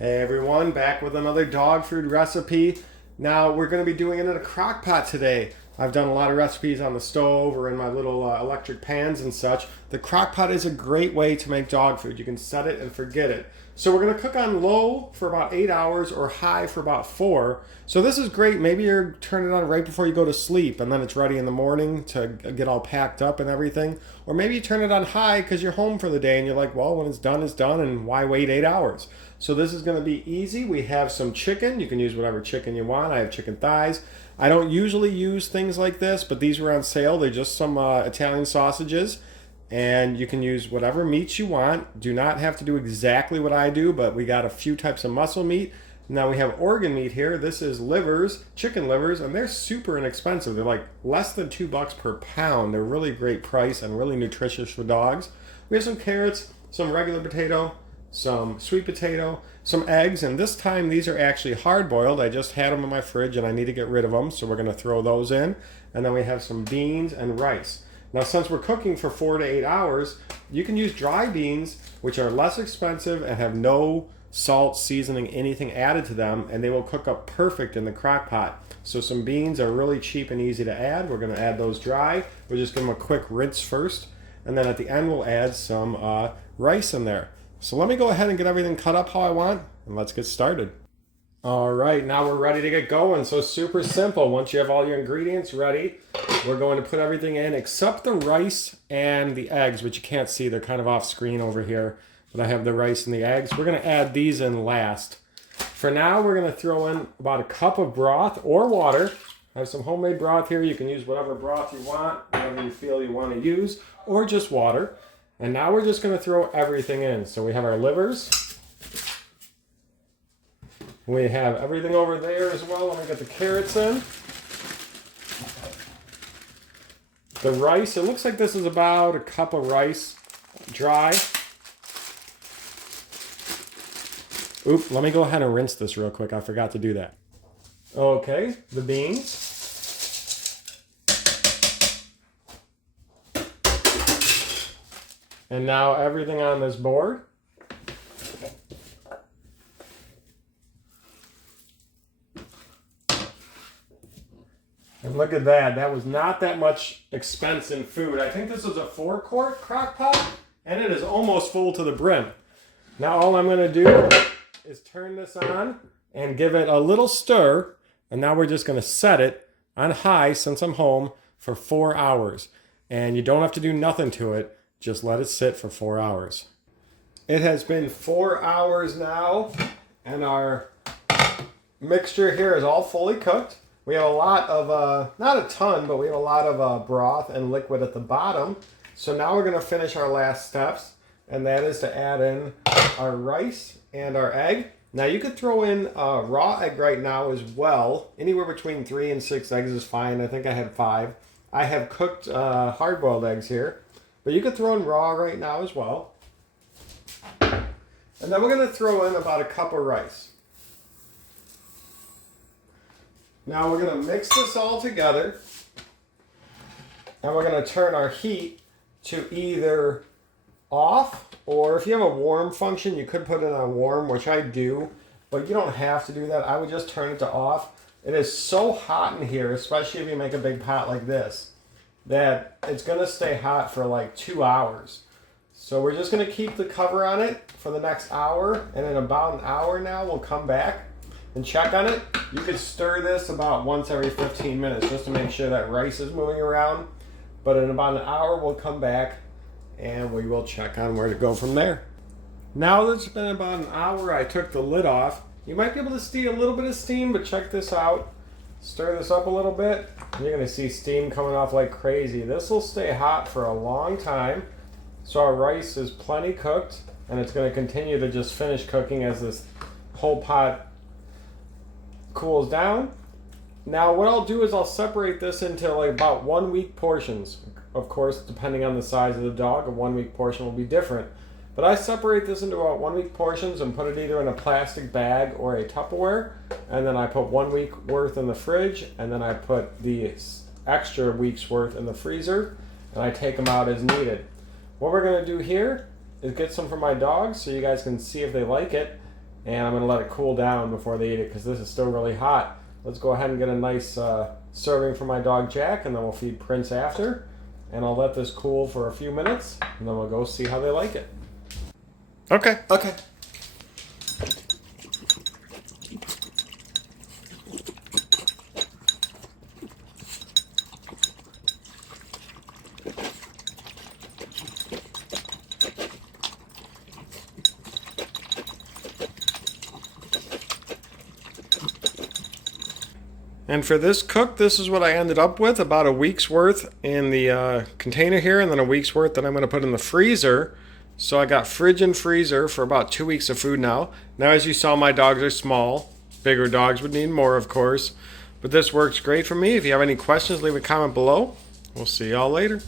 Hey everyone, back with another dog food recipe. Now we're going to be doing it in a crock pot today. I've done a lot of recipes on the stove or in my little electric pans and such. The crock pot is a great way to make dog food. You can set it and forget it. So we're going to cook on low for about 8 hours or high for about 4. So this is great. Maybe you're turning it on right before you go to sleep and then it's ready in the morning to get all packed up and everything. Or maybe you turn it on high because you're home for the day and you're like, well, when it's done and why wait 8 hours? So this is going to be easy. We have some chicken. You can use whatever chicken you want. I have chicken thighs. I don't usually use things like this, but these were on sale. They're just some Italian sausages. And you can use whatever meats you want. Do not have to do exactly what I do, but we got a few types of muscle meat. Now we have organ meat here. This is livers, chicken livers, and they're super inexpensive. They're like less than $2 per pound. They're really great price and really nutritious for dogs. We have some carrots, some regular potato, some sweet potato, some eggs, and this time these are actually hard boiled. I just had them in my fridge and I need to get rid of them, so we're going to throw those in. And then we have some beans and rice. Now since we're cooking for 4 to 8 hours, you can use dry beans, which are less expensive and have no salt, seasoning, anything added to them, and they will cook up perfect in the crock pot. So some beans are really cheap and easy to add. We're going to add those dry. We'll just give them a quick rinse first, and then at the end we'll add some rice in there. So let me go ahead and get everything cut up how I want, and let's get started. All right, now we're ready to get going. So super simple. Once you have all your ingredients ready, we're going to put everything in except the rice and the eggs, which you can't see. They're kind of off screen over here, but I have the rice and the eggs. We're going to add these in last. For now, we're going to throw in about a cup of broth or water. I have some homemade broth here. You can use whatever broth you want, whatever you feel you want to use, or just water. And now we're just going to throw everything in. So we have our livers. We have everything over there as well. Let me get the carrots in. The rice, it looks like this is about a cup of rice, dry. Oop, let me go ahead and rinse this real quick. I forgot to do that. Okay, the beans. And now everything on this board. And look at that. That was not that much expense in food. I think this was a 4-quart crock pot, and it is almost full to the brim. Now all I'm going to do is turn this on and give it a little stir, and now we're just going to set it on high since I'm home for 4 hours. And you don't have to do nothing to it. Just let it sit for 4 hours. It has been 4 hours now, and our mixture here is all fully cooked. We have a lot of, not a ton, but we have a lot of broth and liquid at the bottom. So now we're going to finish our last steps, and that is to add in our rice and our egg. Now you could throw in a raw egg right now as well. Anywhere between 3 and 6 eggs is fine. I think I had 5. I have cooked hard-boiled eggs here, but you could throw in raw right now as well. And then we're going to throw in about a cup of rice. Now we're going to mix this all together, and we're going to turn our heat to either off, or if you have a warm function, you could put it on warm, which I do, but you don't have to do that. I would just turn it to off. It is so hot in here, especially if you make a big pot like this, that it's going to stay hot for like 2 hours. So we're just going to keep the cover on it for the next hour, and in about an hour now, we'll come back and check on it. You could stir this about once every 15 minutes just to make sure that rice is moving around. But in about an hour, we'll come back and we will check on where to go from there. Now that it's been about an hour, I took the lid off. You might be able to see a little bit of steam, but check this out. Stir this up a little bit, and you're going to see steam coming off like crazy. This will stay hot for a long time. So our rice is plenty cooked, and it's going to continue to just finish cooking as this whole pot cools down. Now what I'll do is I'll separate this into like about 1 week portions. Of course, depending on the size of the dog, a 1 week portion will be different. But I separate this into about 1 week portions and put it either in a plastic bag or a Tupperware. And then I put 1 week worth in the fridge, and then I put the extra week's worth in the freezer, and I take them out as needed. What we're going to do here is get some for my dogs so you guys can see if they like it. and I'm going to let it cool down before they eat it because this is still really hot. Let's go ahead and get a nice serving for my dog Jack, and then we'll feed Prince after. And I'll let this cool for a few minutes, and then we'll go see how they like it. Okay. And for this cook, this is what I ended up with, about a week's worth in the container here, and then a week's worth that I'm going to put in the freezer. So I got fridge and freezer for about 2 weeks of food now. Now, as you saw, my dogs are small. Bigger dogs would need more, of course. But this works great for me. If you have any questions, leave a comment below. We'll see y'all later.